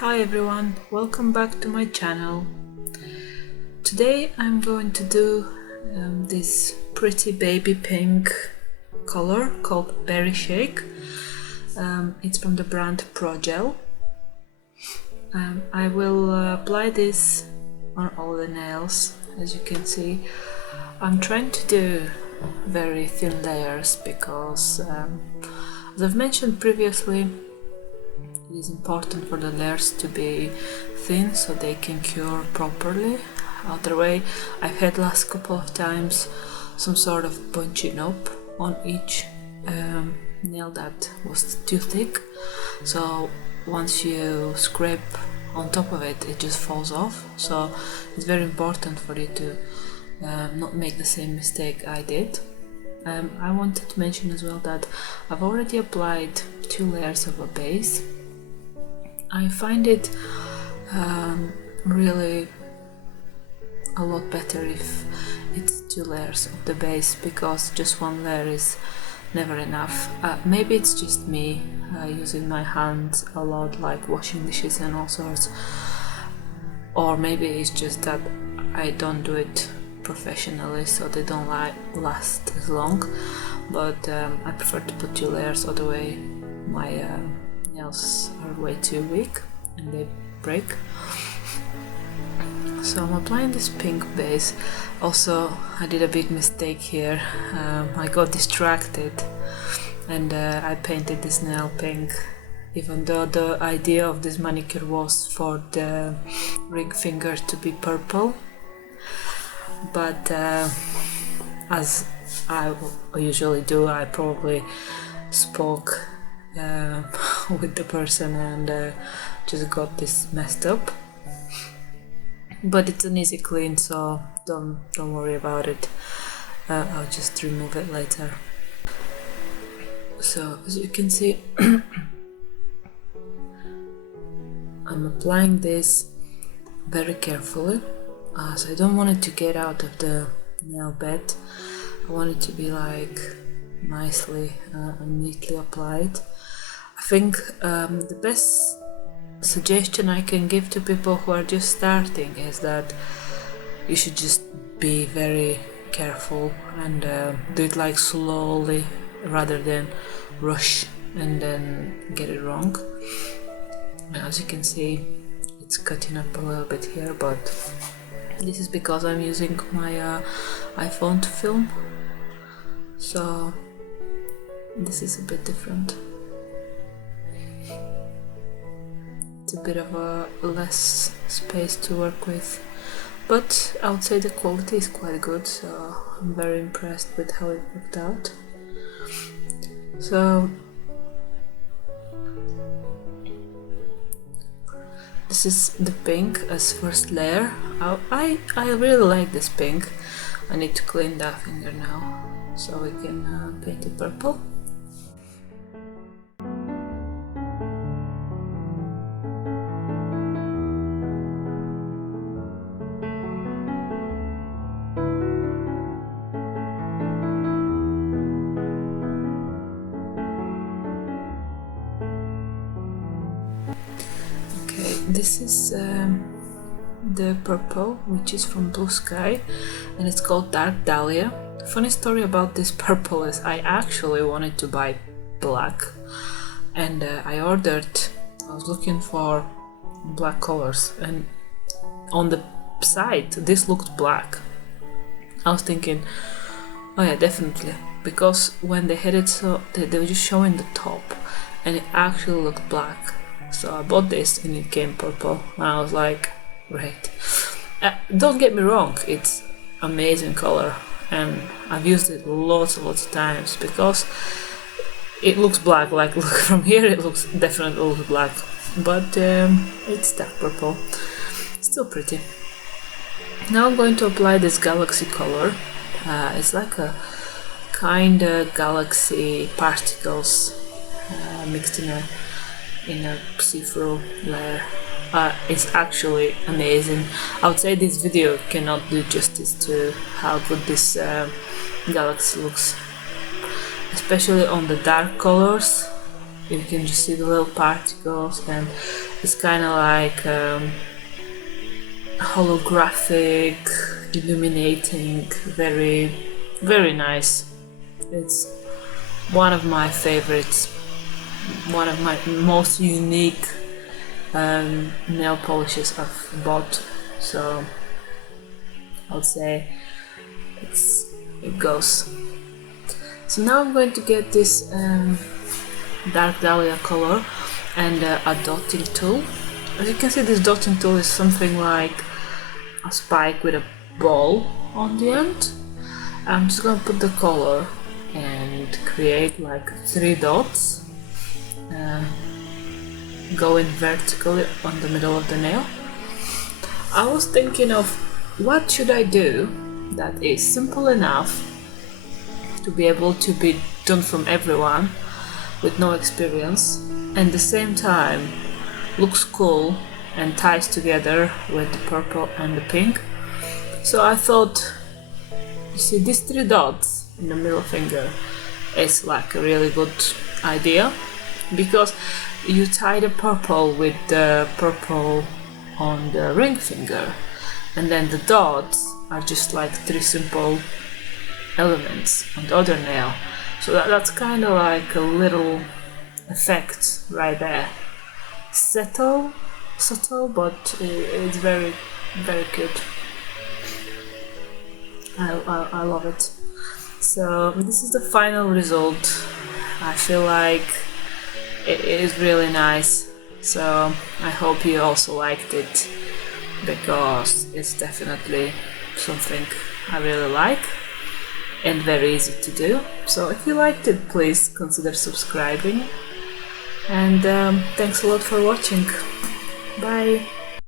Hi everyone, welcome back to my channel. Today I'm going to do this pretty baby pink color called Berry Shake. It's from the brand Pro-Gel. I will apply this on all the nails. As you can see, I'm trying to do very thin layers because as I've mentioned previously, it is important for the layers to be thin so they can cure properly. Other way, I've had last couple of times some sort of bunching up on each nail that was too thick. So once you scrape on top of it, it just falls off. So it's very important for you to not make the same mistake I did. I wanted to mention as well that I've already applied 2 layers of a base. I find it really a lot better if it's 2 layers of the base, because just 1 layer is never enough. Maybe it's just me using my hands a lot, like washing dishes and all sorts, or maybe it's just that I don't do it professionally, so they don't last as long, but I prefer to put 2 layers, other way my nails are way too weak and they break. So I'm applying this pink base. Also, I did a big mistake here. I got distracted and I painted this nail pink, even though the idea of this manicure was for the ring finger to be purple. But as I usually do, I probably spoke with the person and just got this messed up. But it's an easy clean, so don't worry about it. I'll just remove it later. So as you can see, I'm applying this very carefully, as I don't want it to get out of the nail bed. I want it to be like nicely and neatly applied. I think the best suggestion I can give to people who are just starting is that you should just be very careful and do it like slowly rather than rush and then get it wrong. As you can see, it's cutting up a little bit here, but this is because I'm using my iPhone to film, so this is a bit different. It's a bit of a less space to work with, but I would say the quality is quite good, so I'm very impressed with how it worked out. So this is the pink as first layer. I really like this pink. I need to clean that finger now so we can paint it purple. This is the purple, which is from Blue Sky, and it's called Dark Dahlia. Funny story about this purple is I actually wanted to buy black, and I was looking for black colors, and on the side this looked black. I was thinking, oh yeah, definitely, because when they had it, so they were just showing the top and it actually looked black. So I bought this and it came purple, and I was like, great. Don't get me wrong, it's amazing color and I've used it lots of times because it looks black, like look from here it definitely looks black, but it's dark purple, still pretty. Now I'm going to apply this galaxy color. It's like a kind of galaxy particles mixed in a see-through layer. It's actually amazing. I would say this video cannot do justice to how good this galaxy looks, especially on the dark colors. You can just see the little particles, and it's kind of like holographic, illuminating, very, very nice. It's one of my favorites, one of my most unique nail polishes I've bought, so I would say it goes. So now I'm going to get this dark dahlia color and a dotting tool. As you can see, this dotting tool is something like a spike with a ball on the end. I'm just gonna put the color and create like 3 dots going vertically on the middle of the nail. I was thinking of what should I do that is simple enough to be able to be done from everyone with no experience, and at the same time looks cool and ties together with the purple and the pink. So I thought, you see, these 3 dots in the middle finger is like a really good idea, because you tie the purple with the purple on the ring finger, and then the dots are just like 3 simple elements on the other nail. So that's kind of like a little effect right there. Subtle, but it's very, very cute. I love it. So this is the final result. I feel like it is really nice. So I hope you also liked it, because it's definitely something I really like and very easy to do. So if you liked it, please consider subscribing, and thanks a lot for watching. Bye.